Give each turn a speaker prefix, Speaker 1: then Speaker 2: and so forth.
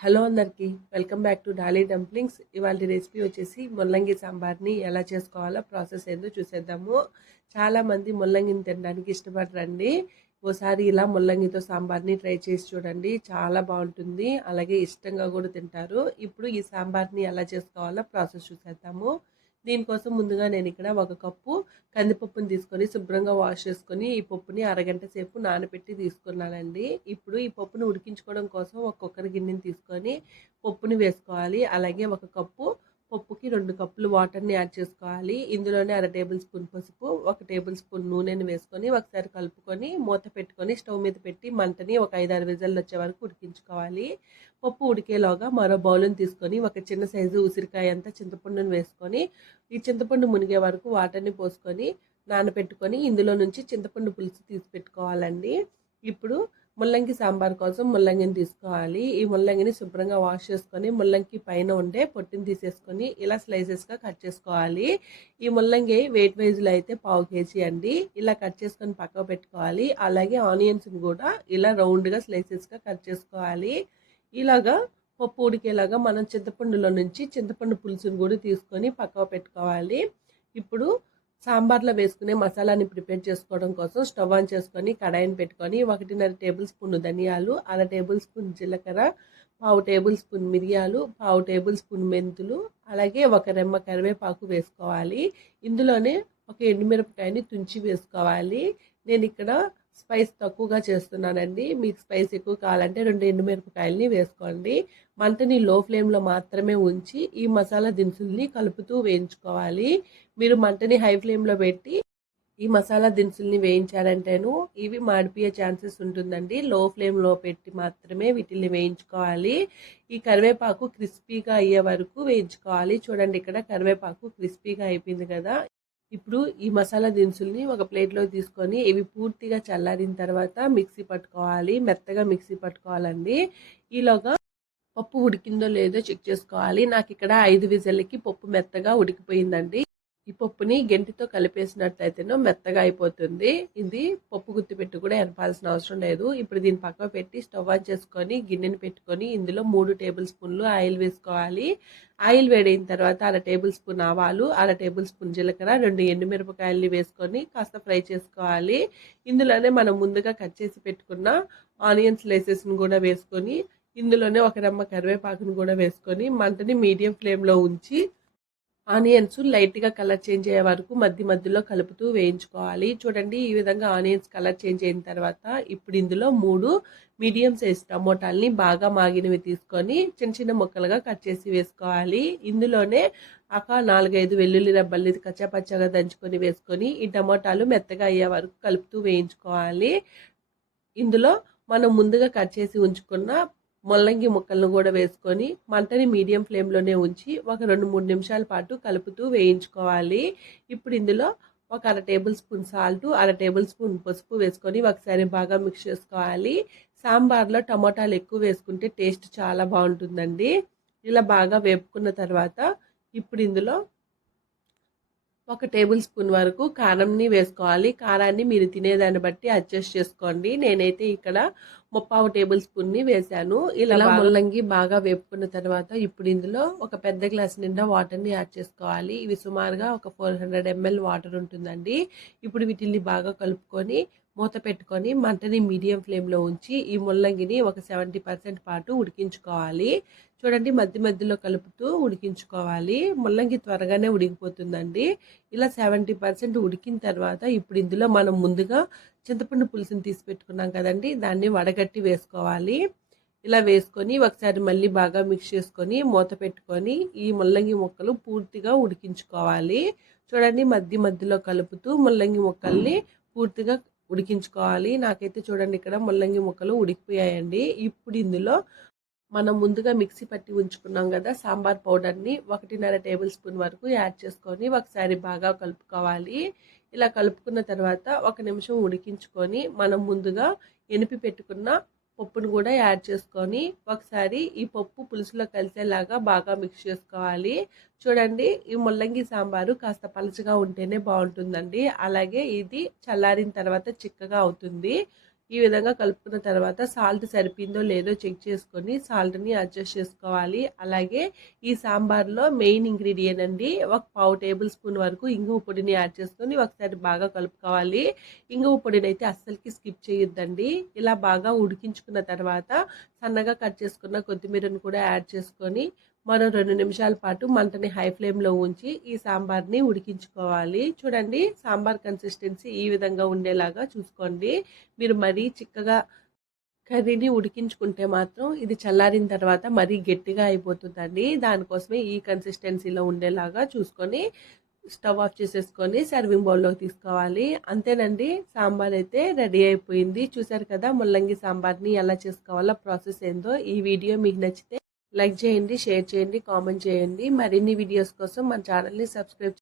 Speaker 1: Hello అందరికీ welcome back to Dolly dumplings. ఇవాళ recipe వచ్చేసి ముల్లంగి సాంబార్ని ఎలా చేసుకోవాలో ప్రాసెస్ ఏందో చూసేద్దాము. చాలామంది ముల్లంగిని తినడానికి ఇష్టపడరండి. ఓసారి ఇలా ముల్లంగితో సాంబార్ని ట్రై చేసి చూడండి. చాలా బాగుంటుంది. అలాగే ఇష్టంగా కూడా తింటారు. ఇప్పుడు ఈ సాంబార్ని ఎలా చేసుకోవాలో ప్రాసెస్ చూసేద్దాము. దీనికోసం ముందుగా నేను ఇక్కడ ఒక కప్పు కందిపప్పుని తీసుకొని శుభ్రంగా వాష్ చేసుకొని ఈ పప్పుని అరగంట సేపు నానబెట్టి తీసుకున్నానండి. ఇప్పుడు ఈ పప్పుని ఉడికించుకోవడం కోసం ఒక్కొక్కరి గిన్నెని తీసుకొని పప్పుని వేసుకోవాలి. అలాగే ఒక కప్పు పప్పుకి రెండు కప్పులు వాటర్ని యాడ్ చేసుకోవాలి. ఇందులోనే అర టేబుల్ స్పూన్ పసుపు ఒక టేబుల్ స్పూన్ నూనెని వేసుకొని ఒకసారి కలుపుకొని మూత పెట్టుకొని స్టవ్ మీద పెట్టి మంటని ఒక ఐదారు విజల్లు వచ్చే వరకు ఉడికించుకోవాలి. పప్పు ఉడికేలోగా మరో బౌల్ని తీసుకొని ఒక చిన్న సైజు ఉసిరికాయ అంతా చింతపండుని వేసుకొని ఈ చింతపండు మునిగే వరకు వాటర్ని పోసుకొని నానబెట్టుకొని ఇందులో నుంచి చింతపండు పులుసు తీసి పెట్టుకోవాలండి. ఇప్పుడు ముల్లంగి సాంబార్ కోసం ముల్లంగిని తీసుకోవాలి. ఈ ముల్లంగిని శుభ్రంగా వాష్ చేసుకొని ముల్లంగి పైన ఉండే పొట్టిని తీసేసుకొని ఇలా స్లైసెస్గా కట్ చేసుకోవాలి. ఈ ముల్లంగి వెయిట్ వైజ్లో అయితే పావు కేజీ అండి. ఇలా కట్ చేసుకొని పక్కకు పెట్టుకోవాలి. అలాగే ఆనియన్స్ని కూడా ఇలా రౌండ్గా స్లైసెస్గా కట్ చేసుకోవాలి. ఇలాగా పప్పు ఉడికేలాగా మనం చింతపండులో నుంచి చింతపండు పులుసుని కూడా తీసుకొని పక్కకు పెట్టుకోవాలి. ఇప్పుడు సాంబార్లో వేసుకునే మసాలాని ప్రిపేర్ చేసుకోవడం కోసం స్టవ్ ఆన్ చేసుకొని కడాయిని పెట్టుకొని ఒకటిన్నర టేబుల్ స్పూన్ ధనియాలు అర టేబుల్ స్పూన్ జీలకర్ర పావు టేబుల్ స్పూన్ మిరియాలు పావు టేబుల్ స్పూన్ మెంతులు అలాగే ఒక రెమ్మ కరివేపాకు వేసుకోవాలి. ఇందులోనే ఒక ఎండుమిరపకాయని తుంచి వేసుకోవాలి. నేను ఇక్కడ స్పైస్ తక్కువగా చేస్తున్నానండి. మీకు స్పైస్ ఎక్కువ కావాలంటే రెండు ఎండుమిరపకాయలని వేసుకోండి. మంటని లో ఫ్లేమ్లో మాత్రమే ఉంచి ఈ మసాలా దినుసుల్ని కలుపుతూ వేయించుకోవాలి. మీరు మంటని హై ఫ్లేమ్లో పెట్టి ఈ మసాలా దినుసుల్ని వేయించారంటేను ఇవి మాడిపోయే ఛాన్సెస్ ఉంటుందండి. లో ఫ్లేమ్లో పెట్టి మాత్రమే వీటిని వేయించుకోవాలి. ఈ కరివేపాకు క్రిస్పీగా అయ్యే వరకు వేయించుకోవాలి. చూడండి ఇక్కడ కరివేపాకు క్రిస్పీగా అయిపోయింది కదా. ఇప్పుడు ఈ మసాలా దినుసుల్ని ఒక ప్లేట్లో తీసుకొని ఇవి పూర్తిగా చల్లారిన తర్వాత మిక్సీ పట్టుకోవాలి. మెత్తగా మిక్సీ పట్టుకోవాలండి. ఈలోగా పప్పు ఉడికిందో లేదో చెక్ చేసుకోవాలి. నాకు ఇక్కడ ఐదు విజల్కి పప్పు మెత్తగా ఉడికిపోయిందండి. ఈ పప్పుని గెంటితో కలిపేసినట్లయితేనో మెత్తగా అయిపోతుంది. ఇది పప్పు గుత్తి పెట్టి కూడా ఎనపాల్సిన అవసరం లేదు. ఇప్పుడు దీని పక్క పెట్టి స్టవ్ ఆన్ చేసుకొని గిన్నెని పెట్టుకొని ఇందులో మూడు టేబుల్ స్పూన్లు ఆయిల్ వేసుకోవాలి. ఆయిల్ వేడైన తర్వాత అర టేబుల్ స్పూన్ ఆవాలు అర టేబుల్ స్పూన్ జీలకర్ర రెండు ఎండుమిరపకాయలని వేసుకొని కాస్త ఫ్రై చేసుకోవాలి. ఇందులోనే మనం ముందుగా కట్ చేసి పెట్టుకున్న ఆనియన్స్ లేసెస్ని కూడా వేసుకొని ఇందులోనే ఒక రమ్మ కరివేపాకును కూడా వేసుకొని మంటని మీడియం ఫ్లేమ్లో ఉంచి ఆనియన్స్ లైట్గా కలర్ చేంజ్ అయ్యే వరకు మధ్య మధ్యలో కలుపుతూ వేయించుకోవాలి. చూడండి ఈ విధంగా ఆనియన్స్ కలర్ చేంజ్ అయిన తర్వాత ఇప్పుడు ఇందులో మూడు మీడియం సైజ్ టమోటాల్ని బాగా మాగినవి తీసుకొని చిన్న చిన్న ముక్కలుగా కట్ చేసి వేసుకోవాలి. ఇందులోనే ఒక నాలుగైదు వెల్లుల్లి రబ్బల్ని కచ్చాపచ్చాగా దంచుకొని వేసుకొని ఈ టమోటాలు మెత్తగా అయ్యే వరకు కలుపుతూ వేయించుకోవాలి. ఇందులో మనం ముందుగా కట్ చేసి ఉంచుకున్న ముల్లంగి ముక్కలను కూడా వేసుకొని మంటని మీడియం ఫ్లేమ్లోనే ఉంచి ఒక రెండు మూడు నిమిషాల పాటు కలుపుతూ వేయించుకోవాలి. ఇప్పుడు ఇందులో ఒక అర టేబుల్ స్పూన్ సాల్ట్ అర టేబుల్ స్పూన్ పసుపు వేసుకొని ఒకసారి బాగా మిక్స్ చేసుకోవాలి. సాంబార్లో టమోటాలు ఎక్కువ వేసుకుంటే టేస్ట్ చాలా బాగుంటుందండి. ఇలా బాగా వేపుకున్న తర్వాత ఇప్పుడు ఇందులో ఒక టేబుల్ స్పూన్ వరకు కారంని వేసుకోవాలి. కారాన్ని మీరు తినేదాన్ని బట్టి అడ్జస్ట్ చేసుకోండి. నేనైతే ఇక్కడ ముప్పావు టేబుల్ స్పూన్ని వేశాను. ఇలా ముల్లంగి బాగా వేపుకున్న తర్వాత ఇప్పుడు ఇందులో ఒక పెద్ద గ్లాస్ నిండా వాటర్ని యాడ్ చేసుకోవాలి. ఇవి సుమారుగా ఒక ఫోర్ హండ్రెడ్ ఎంఎల్ వాటర్ ఉంటుందండి. ఇప్పుడు వీటిని బాగా కలుపుకొని మూత పెట్టుకొని మంటని మీడియం ఫ్లేమ్లో ఉంచి ఈ ముల్లంగిని ఒక సెవెంటీ పర్సెంట్ పాటు ఉడికించుకోవాలి. చూడండి మధ్య మధ్యలో కలుపుతూ ఉడికించుకోవాలి. ముల్లంగి త్వరగానే ఉడికిపోతుందండి. ఇలా సెవెంటీ పర్సెంట్ ఉడికిన తర్వాత ఇప్పుడు ఇందులో మనం ముందుగా చింతపండు పులుసుని తీసి పెట్టుకున్నాం కదండి. దాన్ని వడగట్టి వేసుకోవాలి. ఇలా వేసుకొని ఒకసారి మళ్ళీ బాగా మిక్స్ చేసుకొని మూత పెట్టుకొని ఈ ముల్లంగి ముక్కలు పూర్తిగా ఉడికించుకోవాలి. చూడండి మధ్య మధ్యలో కలుపుతూ ముల్లంగి ముక్కల్ని పూర్తిగా ఉడికించుకోవాలి. నాకైతే చూడండి ఇక్కడ ముల్లంగి ముక్కలు ఉడికిపోయాయండి. ఇప్పుడు ఇందులో మనం ముందుగా మిక్సీ పట్టి ఉంచుకున్నాం కదా సాంబార్ పౌడర్ని ఒకటిన్నర టేబుల్ స్పూన్ వరకు యాడ్ చేసుకొని ఒకసారి బాగా కలుపుకోవాలి. ఇలా కలుపుకున్న తర్వాత ఒక నిమిషం ఉడికించుకొని మనం ముందుగా ఎనిపి పెట్టుకున్న పప్పును కూడా యాడ్ చేసుకొని ఒకసారి ఈ పప్పు పులుసులో కలిసేలాగా బాగా మిక్స్ చేసుకోవాలి. చూడండి ఈ ముల్లంగి సాంబారు కాస్త పలచగా ఉంటేనే బాగుంటుందండి. అలాగే ఇది చల్లారిన తర్వాత చిక్కగా అవుతుంది. ఈ విధంగా కలుపుకున్న తర్వాత సాల్ట్ సరిపోయిందో లేదో చెక్ చేసుకొని సాల్ట్ని అడ్జస్ట్ చేసుకోవాలి. అలాగే ఈ సాంబార్లో మెయిన్ ఇంగ్రీడియంట్ అండి ఒక పావు టేబుల్ స్పూన్ వరకు ఇంగువ పొడిని యాడ్ చేసుకొని ఒకసారి బాగా కలుపుకోవాలి. ఇంగువ పొడిని అయితే అస్సలకి స్కిప్ చేయొద్దండి. ఇలా బాగా ఉడికించుకున్న తర్వాత సన్నగా కట్ చేసుకున్న కొత్తిమీరను కూడా యాడ్ చేసుకొని మనం రెండు నిమిషాల పాటు మంటని హై ఫ్లేమ్లో ఉంచి ఈ సాంబార్ని ఉడికించుకోవాలి. చూడండి సాంబార్ కన్సిస్టెన్సీ ఈ విధంగా ఉండేలాగా చూసుకోండి. మీరు మరీ చిక్కగా కర్రీని ఉడికించుకుంటే మాత్రం ఇది చల్లారిన తర్వాత మరీ గట్టిగా అయిపోతుందండి. దానికోసమే ఈ కన్సిస్టెన్సీలో ఉండేలాగా చూసుకొని స్టవ్ ఆఫ్ చేసేసుకొని సర్వింగ్ బౌల్లోకి తీసుకోవాలి. అంతేనండి సాంబార్ అయితే రెడీ అయిపోయింది. చూసారు కదా ముల్లంగి సాంబార్ని ఎలా చేసుకోవాలో ప్రాసెస్ ఏందో ఈ వీడియో మీకు నచ్చితే లైక్ చేయండి షేర్ చేయండి కామెంట్ చేయండి. మరిన్ని వీడియోస్ కోసం మన ఛానల్ని సబ్స్క్రైబ్